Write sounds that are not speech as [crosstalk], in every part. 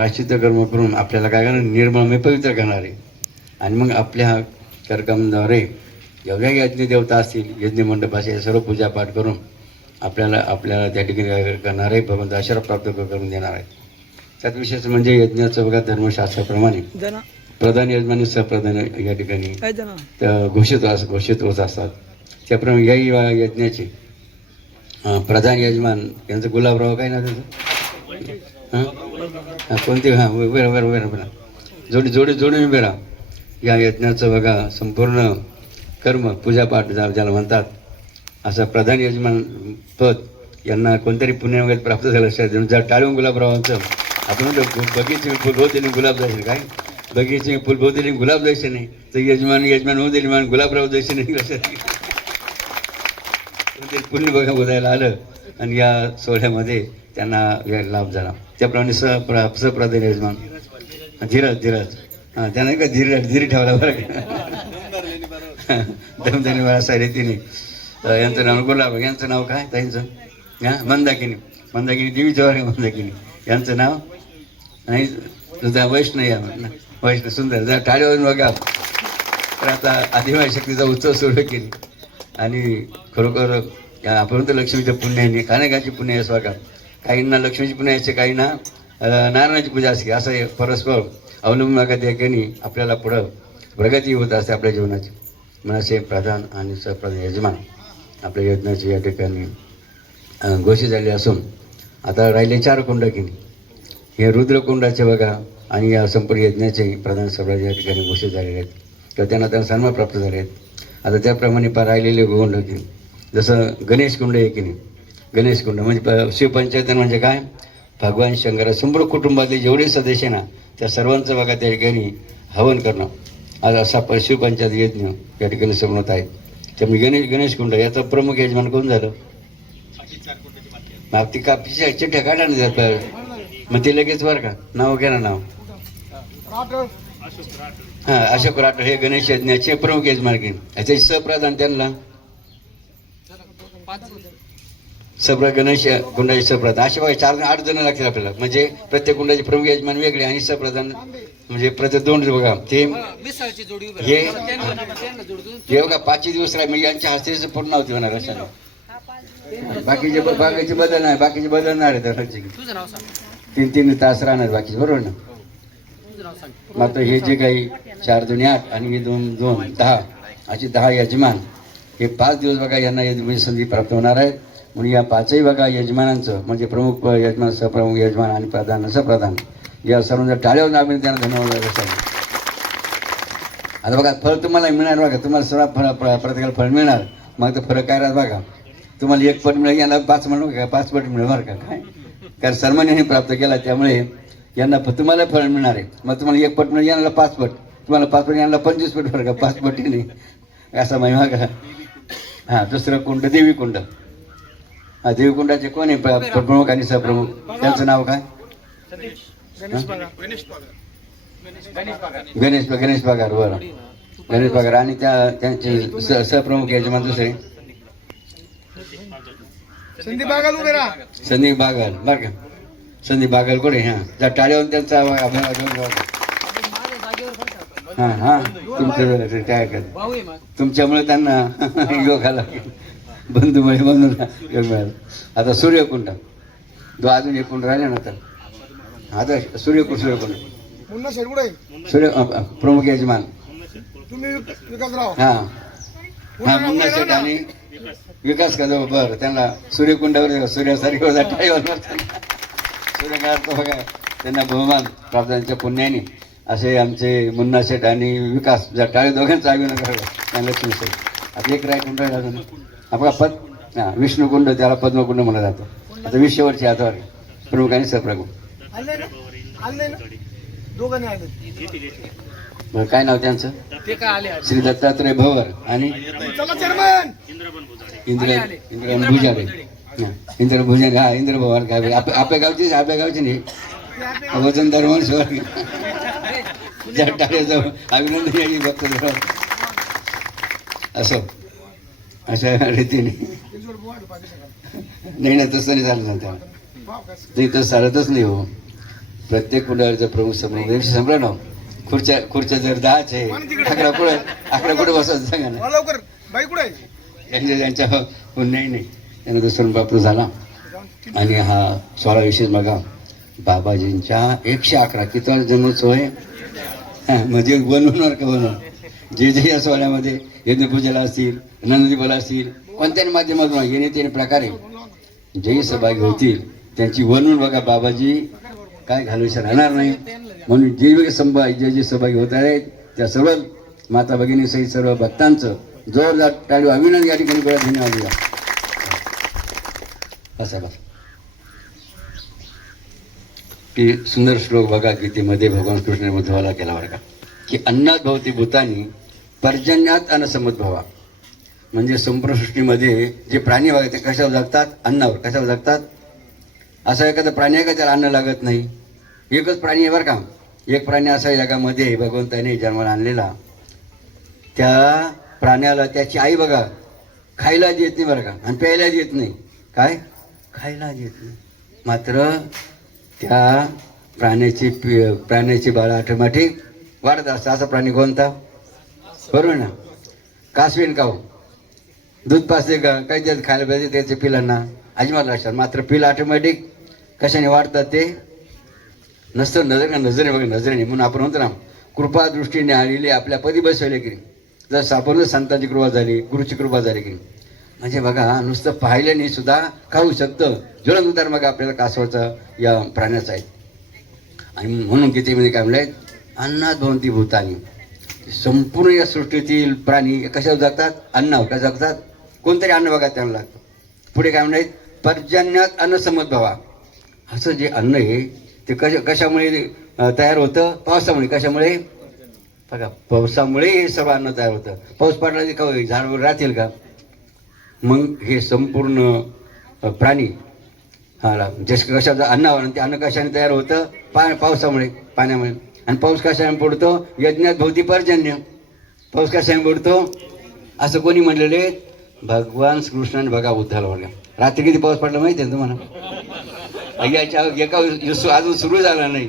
प्राश्चित्य कर्म करून आपल्याला काय करणार? निर्मळमय पवित्र करणार आहे. आणि मग आपल्या कार्यक्रमाद्वारे जेवढ्या यज्ञ देवता असतील यज्ञ मंडप असेल सर्व पूजापाठ करून आपल्याला आपल्याला त्या ठिकाणी काय करणार आहे? भगवंत आशीर्वाद प्राप्त करून देणार आहे. त्यात विशेष म्हणजे यज्ञाचं बघा धर्मशास्त्राप्रमाणे. प्रधान यजमान सहप्रधान या ठिकाणी घोषित घोषित होत असतात. त्याप्रमाणे याही वा- यज्ञाचे प्रधान यजमान यांचं गुलाबराव काय ना त्याचं? हां? हां, कोणते? हां बरं बरं बरं बरं जोडी जोडी जोडून उभे राहा. या यज्ञाचं बघा संपूर्ण कर्म पूजापाठ ज्या- ज्याला म्हणतात असं प्रधान यजमान पद यांना कोणतरी पुण्य वगैरे प्राप्त झालं असेल जर टाळून गुलाबरावांचं आपण बगीचे फुल होते गुलाब जायचे काय? बगीचे फुल होते गुलाब जायचे नाही तर यजमान यजमान होऊ दिली मान गुलाबराव जायचे नाही कसं कोणतरी पुण्य बघा बोलायला आलं. आणि या सोहळ्यामध्ये त्यांना लाभ झाला. त्याप्रमाणे सप्र सप्रधान यजमान. धीरज धीरज. हां त्यांना का धीर धीर ठेवला बरं का? [laughs] दमदनी बाळासाहेब रीतीने यांचं नाव गुलाब यांचं नाव काय? ताईंचं? हां मंदाकिनी. मंदाकिनी देवी जवाहर मंदाकिनी. यांचं नाव? नाही तुझा वैष्णव या ना वैष्णव सुंदर. जरा बघा. तर आता आदिवासी शक्तीचा उत्सव सुरू केली आणि खरोखर या आपण तर लक्ष्मीच्या पुण्याने कानेकाची पुण्य आहे स्वागत काहींना लक्ष्मीची पुण्य यायचे काहींना नारायणाची पूजा असते. असं हे परस्पर अवलंबून नका त्या ठिकाणी आपल्याला पुढं प्रगती होत असते आपल्या जीवनाची. मनाचे प्रधान आणि सप्रधान यजमान आपल्या यज्ञाचे या ठिकाणी घोषित झाले असून आता राहिले चार कुंड किनी हे रुद्रकुंडाचे बघा आणि या संपूर्ण यज्ञाचे प्रधान सभा या ठिकाणी घोषित झालेले आहेत. तर त्यांना त्यांना सन्मान प्राप्त झाले आहेत. आता त्याप्रमाणे पा राहिलेले कुंड की जसं गणेश कुंड आहे की नाही? गणेश कुंड म्हणजे प- शिवपंचायतन म्हणजे काय? भगवान शंकरा संपूर्ण कुटुंबातले जेवढे सदस्य ना त्या सर्वांचं बघा त्या ठिकाणी हवन करणं. आज असा प शिवपंचायत यज्ञ या ठिकाणी समजत आहे. त्यामुळे गणेश गणेश कुंड याचं प्रमुख यजमान कोण झालं? मग ती कापीच्या चिठ्ठ्या काढा ना त्यात. मग ते लगेच बरं का? नाव घ्या ना नाव. हां अशोक राठोड. हे गणेश यज्ञाचे प्रमुख यजमान घेईन याचे सहप्रधान त्यांना. सप्र गणेश कुंडाचे सहप्रधान असे बघा चार आठ जण लागतील आपल्याला. म्हणजे प्रत्येक कुंडाचे प्रमुख यजमान वेगळे आणि सहप्रधान म्हणजे प्रत्येक दोन बघा. ते हे हे बघा पाचशे दिवस राहील म्हणजे यांच्या हस्ते पूर्ण होती होणार अशा बाकीचे बाकीचे बदल नाही बाकीचे बदलणार आहे तर तुझं नाव सांग. तीन तीन तास राहणार बाकीचे बरोबर ना? सांग. मात्र हे जे काही चार दोन आठ आणि हे दोन दोन दहा असे दहा यजमान हे पाच दिवस बघा यांना यजमान म्हणजे संधी प्राप्त होणार आहेत म्हणून या पाचही बघा यजमानांचं म्हणजे प्रमुख यजमान सप्रमुख यजमान आणि प्रधान सप्रधान या सर्वांच्या टाळ्यावर आम्ही त्यांना धन्यवाद आता बघा फळ तुम्हाला मिळणार बघा. तुम्हाला सर्व फळ प्रत्येकाला फळ मिळणार. मग तर फरक काय राहत बघा. तुम्हाला एक पट मिळेल यांना पाच म्हणू का पाच पट मिळणार बरं का? काय? कारण सन्मान यांनी प्राप्त केला त्यामुळे यांना फ- तुम्हाला फळ मिळणार आहे. मग तुम्हाला एक पट मिळेल यांना पाच पट. तुम्हाला पाच पट यांना पंचवीस पट फरक पाच पटीने. असा महिमा का हां दुसरं कुंड देवी कुंड. हा देवी कुंडाचे कोण आहे? प्र- प्रमुख आणि सहप्रमुख त्यांचं नाव काय? गणेश गणेश पगार बरं. गणेश पगार आणि त्या त्यांचे स- सहप्रमुख यजमान दुसरे? संदीप बागाल उभे राहा. संदीप बागल बरं का. संदीप बागल कुठे? हां. त्या टाळ्यावर त्यांचा आवाज आवाज. हां हां. तुमचं काय कर तुमच्यामुळे त्यांना योग आला बंधुमुळे म्हणून योग मिळाला. आता सूर्यकुंड. तो अजून एक कुंड राहिले ना तर. आता सूर्यकुंड सूर्यकुंड. सूर्य प्रमुख यजमान. हा. हा मुन्ना शेठ आणि विकास कदम बरं त्यांना सूर्यकुंडावर सूर्यासारखी टाळीवर सूर्यकाळाचं बघा त्यांना बहुमान प्राप्त त्यांच्या पुण्याने. असे आमचे मुन्ना शेठ आणि विकास जर टाळे दोघांचं त्यांना लक्ष्मी शेठ. आता एक राय कुंड राहिला आपला पद हां विष्णुकुंड त्याला पद्मकुंड म्हणलं जातं. आता वीसशेवरची हातावर प्रमुख आणि सप्रमुख. आले ना? आले ना? दोघांनी आले. बरं काय नाव त्यांचं? श्री दत्तात्रय भवर आणि इंद्र इंद्र भुजारे. इंद्र भुजारे हा इंद्र भवान काय आपल्या गावचे आपल्या गावचे नाही. वजनदार माणूस वर ज्या टाळ्याचं अभिनंदन याची भक्त. असं. अशा रीतीने. नाही ना तसं नाही झालं ना त्याला ते तसं चालतच नाही हो. प्रत्येक कुंडाळीचा प्रमुख समोर एकशे संपलं ना खुर्च्या खुर्च्या जर दहाच आहे अकरा कुठे अकरा कुठे बसायचं सांगा ना. लवकर बाई कुठे त्यांच्या त्यांच्या पुण्याही नाही त्यांना दुसरं प्राप्त झाला. आणि हा सोळा विशेष बघा. बाबाजींच्या एकशे अकरा किती जन्मोत्सव आहे? म्हणजे बनवणार का बनवणार? जे जे या सोहळ्यामध्ये यज्ञपूजेला असतील नंदीपाला असतील कोणत्याही माध्यमातून येणे त्याने प्रकारे जे सहभागी होतील त्यांची वनून बघा बाबाजी काय घालूशा राहणार नाही. म्हणून जे वेगळे संभा जे जे सहभागी होत आहेत त्या सर्व माता भगिनी सहित सर्व भक्तांचं जोरदार टाळू अभिनंदन या ठिकाणी बळा धन्यवाद द्या बस. की सुंदर श्लोक बघा गीतेमध्ये भगवान कृष्ण उद्धवाला केला बरं का. की अन्नात भवती भूतानी पर्जन्यात अनसमत भवा. म्हणजे संपूर्ण सृष्टीमध्ये जे प्राणी बघा ते कशावर जगतात? अन्नावर. कशावर जगतात? असा एखादा प्राणी आहे का त्याला अन्न लागत नाही? एकच प्राणी आहे बरं का. एक प्राणी असा जगामध्ये भगवंताने जन्माला आणलेला. त्या प्राण्याला त्याची आई बघा खायला देत नाही बरं का. आणि प्यायला देत नाही. काय? खायला देत नाही. मात्र त्या प्राण्याची पि- प्राण्याची बाळ ऑटोमॅटिक वाढत असतं. असा प्राणी कोणता? बरोबर ना? कासवीन का हो? दूध पाचते का? काही त्यात खायला पाहिजे त्याचे पिलांना. अजिबात लक्षात मात्र पिलं ऑटोमॅटिक कशाने वाढतात ते? नसतं. नजर नजरे बघा नजरेने. म्हणून आपण म्हणतो ना कृपा दृष्टीने आलेली आपल्या पदी बसवले की जर आपण संतांची कृपा झाली गुरुची कृपा झाली की नाही. म्हणजे बघा नुसतं पाहिल्याने सुद्धा खाऊ शकतं. ज्वलन उतार मग आपल्याला कासवाचं या प्राण्याचं आहे. आणि म्हणून गीतेमध्ये म्हणजे काय म्हणलंय अन्नात भवंती भूतानी. संपूर्ण या सृष्टीतील प्राणी कशावर जगतात? अन्न काय जगतात? कोणतरी अन्न बघा त्यांना लागतं. पुढे काय म्हणत पर्जन्यात अन्न समत भावा. असं जे अन्न आहे ते कशा कशामुळे तयार होतं? पावसामुळे. कशामुळे? बघा पावसामुळे हे सर्व अन्न तयार होतं. पाऊस पडला की काय? झाडवर राहतील का? मग हे संपूर्ण प्राणी हा जसं कशाचं अन्नावर आणि ते अन्न कशाने तयार होतं? पा पावसामुळे पाण्यामुळे. आणि पाऊस कशाने पडतो? यज्ञात भोवती पर्जन्य. पाऊस कशाने पडतो? असं कोणी म्हणलेले भगवान कृष्णाने बघा उद्धार म्हणलं रात्री किती पाऊस पडला माहिती आहे तुम्हाला? याच्या एका दिवस अजून सुरू झाला नाही.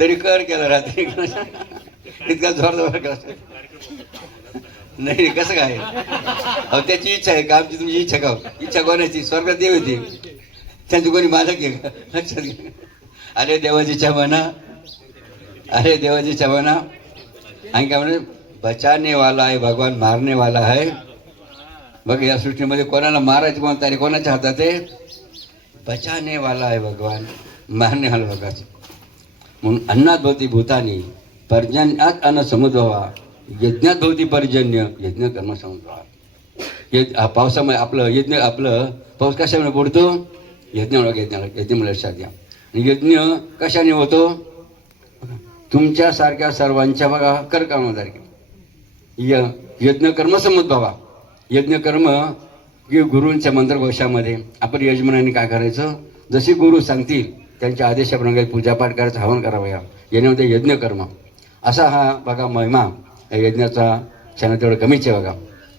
तरी कर केला रात्री. [laughs] इतका जोरदार केला नाही कसं काय? अहो त्याची इच्छा आहे का? आमची तुमची इच्छा का हो? इच्छा कोणाची? स्वर्गात देव येते. त्यांचं कोणी मालक आहे का? लक्षात घ्या अरे देवाची इच्छा म्हणा. अरे देवाची इच्छा म्हणा. आणि काय म्हणजे बचाने वाला आहे भगवान मारने वाला आहे. बघ या सृष्टीमध्ये कोणाला मारायचं कोण तरी कोणाच्या हातात आहे? बचाने वाला आहे भगवान. मारने वाला भगवान. म्हणून अन्नात भोवती भूतानी पर्जन्यात अन्न समुद्रवा यज्ञात भवती पर्जन्य यज्ञ कर्म समुद्रवा यज्ञ पावसामुळे आपलं यज्ञ आपलं पाऊस कशामुळे पडतो? यज्ञामुळे यज्ञाला यज्ञामुळे लक्षात घ्या. आणि यज्ञ कशाने होतो? तुमच्यासारख्या सर्वांच्या बघा कर्कामासारखे य यज्ञ कर्म बाबा भावा. यज्ञ कर्म की गुरूंच्या मंत्रघोषामध्ये. आपण यजमानाने काय करायचं? जसे गुरु सांगतील त्यांच्या आदेशाप्रमाणे पूजापाठ करायचं हवन करावं या. याच्यामध्ये यज्ञ कर्म. असा हा बघा महिमा. या यज्ञाचा क्षण तेवढं कमीच आहे बघा.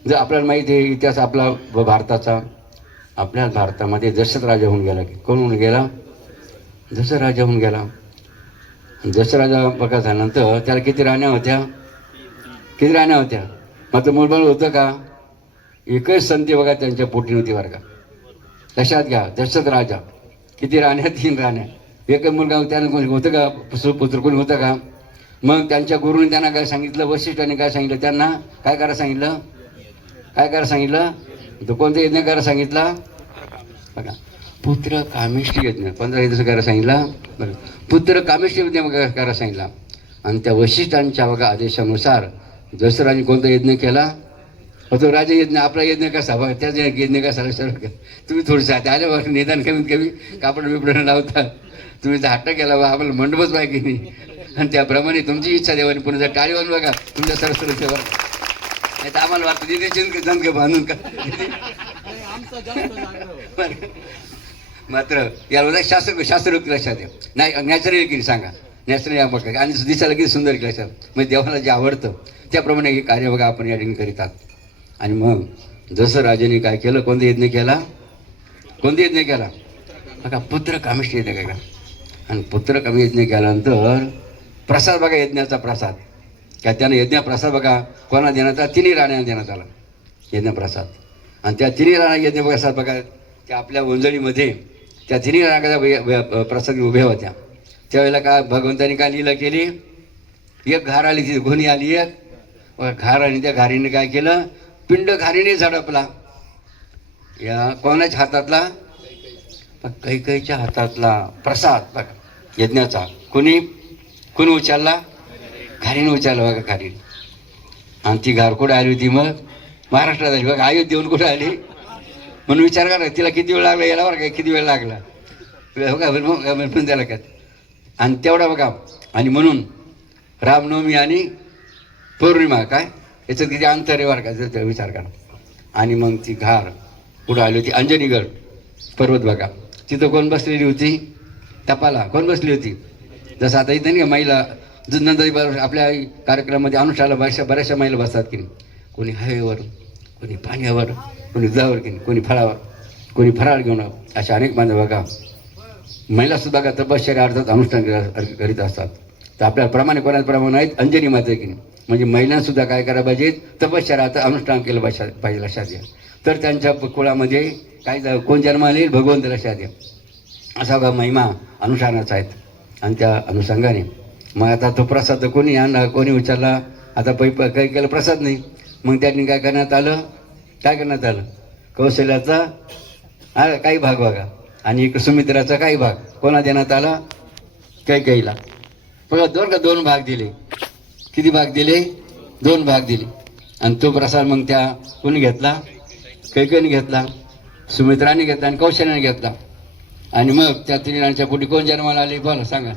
जर आपल्याला माहिती आहे इतिहास आपला व भारताचा. आपल्या भारतामध्ये दशरथ राजा होऊन गेला की कोण होऊन गेला? दशरथ राजा होऊन गेला. दशरथ राजा बघा झाल्यानंतर त्याला किती राण्या होत्या? किती राण्या होत्या? मात्र मुलबाळ होतं का? एकच संधी बघा त्यांच्या पोटी नव्हती बरं का. लक्षात घ्या दशरथ राजा. किती राण्या? तीन राण्या. एकच मुलगा त्यानं कोणी होतं का? पुत्र पुत्र कोणी होतं का? मग त्यांच्या गुरुने त्यांना काय सांगितलं? वशिष्ठाने काय सांगितलं? त्यांना काय करायला सांगितलं? काय करायला सांगितलं? तो कोणता यज्ञ करायला सांगितला? बघा. पुत्र कामिष्टी यज्ञ. पंधरा यज्ञ करायला सांगितला? बरं. पुत्र कामिष्टी यज्ञ करायला सांगितला. आणि त्या वशिष्ठांच्या बघा आदेशानुसार दसराने कोणता यज्ञ केला? तो राजा यज्ञ आपला यज्ञ कसा? बघा त्याच यज्ञ कसा? लक्षात तुम्ही थोडंसं आता बघा. निदान कमीत कमी कापड बिपड लावता. तुम्ही तर हट्ट केला बा. आम्हाला मंडपच पाहिजे नाही. आणि त्याप्रमाणे तुमची इच्छा देवानी पुन्हा जर टाळी वाजून बघा तुमच्या सरस्वतीवर नाही तर आम्हाला वाटतं चिंक जमके बांधून का? मात्र याला शास्त्र शास्त्रोक्त लक्षात आहे नाही नॅचरल की सांगा. नॅचरल या बघा आणि दिसायला किती सुंदर की लक्षात म्हणजे देवाला जे आवडतं त्याप्रमाणे हे कार्य बघा आपण या ठिकाणी करीतात आणि मग जसं राजाने काय केलं कोणतं यज्ञ केला? कोणतं यज्ञ केला? बघा पुत्र कामिष्ट यज्ञ केला. आणि पुत्र कमी यज्ञ केल्यानंतर प्रसाद बघा यज्ञाचा प्रसाद. का त्यानं यज्ञ प्रसाद बघा कोणा देण्यात आला? तिन्ही राण्या देण्यात आला. यज्ञ प्रसाद. आणि त्या तिन्ही राणा यज्ञ प्रसाद बघा त्या आपल्या वंजळीमध्ये त्या तिन्ही राणा प्रसाद उभ्या होत्या. त्यावेळेला का भगवंतानी काय लिहिलं केली? एक घार आली तिथे घोणी आली एक. घार आणि त्या घारीने काय केलं? पिंड घारीने झडपला. या कोणाच्या हातातला? कैकईच्या हातातला. प्रसाद बघ यज्ञाचा. कोणी? कोणी उचलला? घारीने उचलला बघा घारीने आणि ती घार कुठं आली होती मग? महाराष्ट्रात आली. बघा अयोध्येहून कुठं आली? म्हणून विचार करा तिला किती वेळ लागला? याला बरं काय किती वेळ लागला? बघा पण त्याला काय. आणि तेवढा बघा. आणि म्हणून रामनवमी आणि पौर्णिमा काय? याच्यात किती अंतर आहे बरं का? जर विचार करा. आणि मग ती घार पुढं आली होती? अंजनीगड पर्वत बघा. तिथं कोण बसलेली होती? तपाला कोण बसली होती? जसं आता इथे नाही का महिला ज- नंतर आपल्या कार्यक्रमामध्ये अनुष्ठाला बऱ्याचशा बऱ्याचशा महिला बसतात की नाही. कोणी हवेवर कोणी पाण्यावर कोणी दुधावर की नाही कोणी फळावर कोणी फराळ घेऊन अशा अनेक बांधव बघा. महिलासुद्धा का तपश्चर्या अर्थात अनुष्ठान करीत असतात. तर आपल्या प्रमाणे कोणाच प्रमाणे आहेत? अंजनी माता की नाही. म्हणजे महिलांसुद्धा काय करायला पाहिजे? तपश्चर्या आता अनुष्ठान केलं पाहिजे पाहिजे लक्षात घ्या. तर त्यांच्या कुळामध्ये काय कोण जन्माला येईल? भगवंत लक्षात घ्या. असा बघा महिमा अनुष्ठानाचा आहेत आणि त्या अनुषंगाने. मग आता तो प्रसाद कोणी आणला कोणी उचलला आता पै प- काही केलं प्रसाद नाही. मग त्यांनी काय करण्यात आलं? काय करण्यात आलं? कौशल्याचा काही भाग बघा. आणि सुमित्राचा काही भाग. कोणा देण्यात आला? काही काहीला. बघा दोन का दोन भाग दिले. किती भाग दिले? दोन भाग दिले. आणि तो प्रसाद मग त्या कोणी घेतला? कैकेने घेतला. सुमित्राने घेतला आणि कौशल्याने घेतला. आणि मग त्या त्रिराणच्या पोटी कोण जन्माला आले बोला सांगा.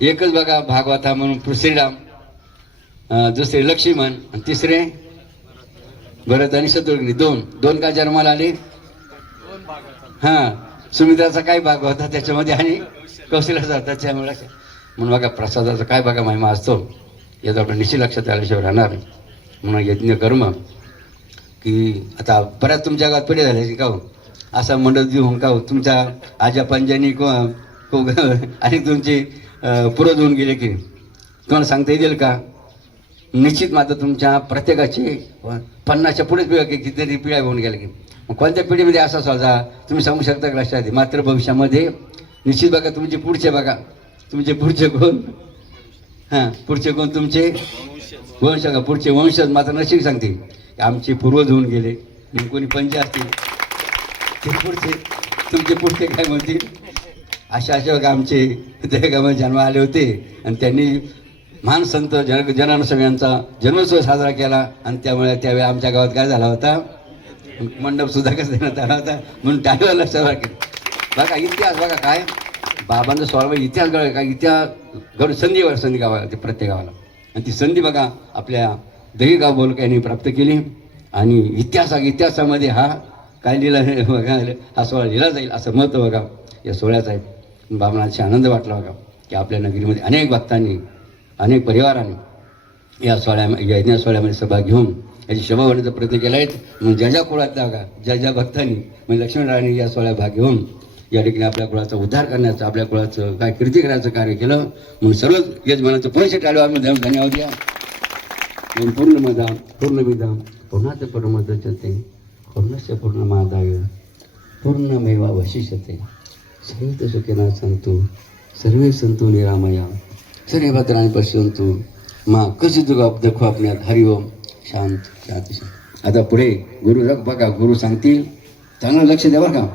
एकच बघा भागवता म्हणून श्रीराम दुसरे लक्ष्मण आणि तिसरे भरत आणि शत्रुघ्नी. दोन. दोन का जन्माला आले? हां. सुमित्राचा काय भाग होता त्याच्यामध्ये आणि कौशल्याचा त्याच्यामुळे. म्हणून बघा प्रसादाचा काय बघा महिमा असतो? याचा आपण निश्चित लक्षात आल्याशिवाय राहणार म्हणून यज्ञ कर्म की आता बऱ्याच तुमच्या गावात पिढी झाल्या का हो? असा मंडळ देऊन का तुमचा तुमच्या आजा पंजानी को- [laughs] आणि तुमचे पुरं होऊन गेले की. तुम्हाला सांगता येईल का? निश्चित मात्र तुमच्या प्रत्येकाचे पन्नासच्या पुढेच पिढ्या की कितीतरी पिढ्या होऊन गेल्या की. मग कोणत्या पिढीमध्ये असा सजा तुम्ही सांगू शकता का लक्षात मात्र भविष्यामध्ये निश्चित बघा तुमचे पुढचे बघा. तुमचे पुढचे कोण? हां पुढचे कोण तुमचे? वंश का पुढचे वंशज मात्र नशीब सांगते आमचे पूर्वज होऊन गेले. कोणी पंच असतील ते पुढचे तुमचे पुढचे काय म्हणतील अशा अशा आमचे देहगामध्ये जन्म आले होते. आणि त्यांनी महान संत जन जनानुसम यांचा जन्मोत्सव साजरा केला. आणि त्यामुळे त्यावेळी आमच्या गावात काय झाला होता? मंडपसुद्धा कसं देण्यात आला होता? म्हणून टाळीवर लक्षात राखेल बघा इतिहास बघा काय? बाबांचा सोळा इतिहास गळ काय इतिहास? गड संधीवर संधी गावाला ते प्रत्येक गावाला. आणि ती संधी बघा आपल्या दही गाव बोलक यांनी प्राप्त केली. आणि इतिहासा इतिहासामध्ये हा काय लिहिला बघा हा सोहळा लिहिला जाईल असं मत बघा. या सोहळ्याचा आहे. बाबांना आनंद वाटला बघा की आपल्या नगरीमध्ये अनेक भक्तांनी अनेक परिवारांनी या सोहळ्या यज्ञ सोहळ्यामध्ये सहभाग घेऊन याची शोभा होण्याचा प्रयत्न केला आहे. म्हणून ज्या ज्या कुळातल्या बघा ज्या ज्या भक्तांनी म्हणजे लक्ष्मणराणी या सोहळ्यात भाग घेऊन या ठिकाणी आपल्या कुळाचा उद्धार करण्याचं आपल्या कुळाचं काय कीर्ती करायचं कार्य केलं म्हणून सर्वच यजमानाचं पैसे टाळू आम्ही धन्यवाद द्या. पूर्ण मदा पूर्ण विधा पुन्हा ते परमदचते पूर्णस्य पूर्णमादाय वशिष्यते। सर्व सुखिना सन्तु सर्वे सन्तु निरामया। सर्वे भद्राने पश्यंतु मा कशी तुका दाखवू आपल्यात हरिओम शांत शांत शांत। आता पुढे गुरु रख बघा गुरु सांगतील चांगलं लक्ष द्या का?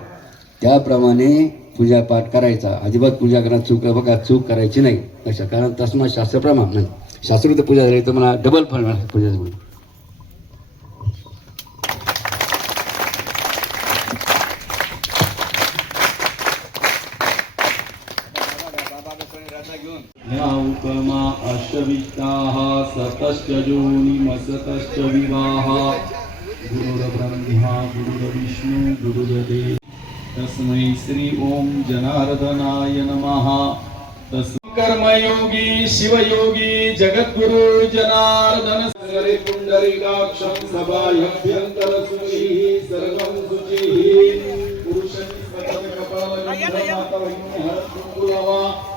त्याप्रमाणे पूजा पाठ करायचा. अजिबात पूजा करा चूक बघा चूक करायची नाही. अशा कारण तसमा शास्त्रप्रमाण नाही. शास्त्रोक्त पूजा झाली तर मला डबल फळ पूजा पूजेचं सतश्च योनिमसतश्च विवाह। गुरुर्ब्रह्मा गुरुर्विष्णु गुरुर्देव। तस्मै श्री ओम जनार्दनाय नमः। तस्मै कर्मयोगी शिवयोगी जगद्गुरु जनार्दन। सगरे पुण्डरीकाक्षं सभाभ्यंतर सुचिः सर्वं शुचिः। पुरुषं स्वतं कपालं चंद्रमाता वैन्य हरकुंकुरवा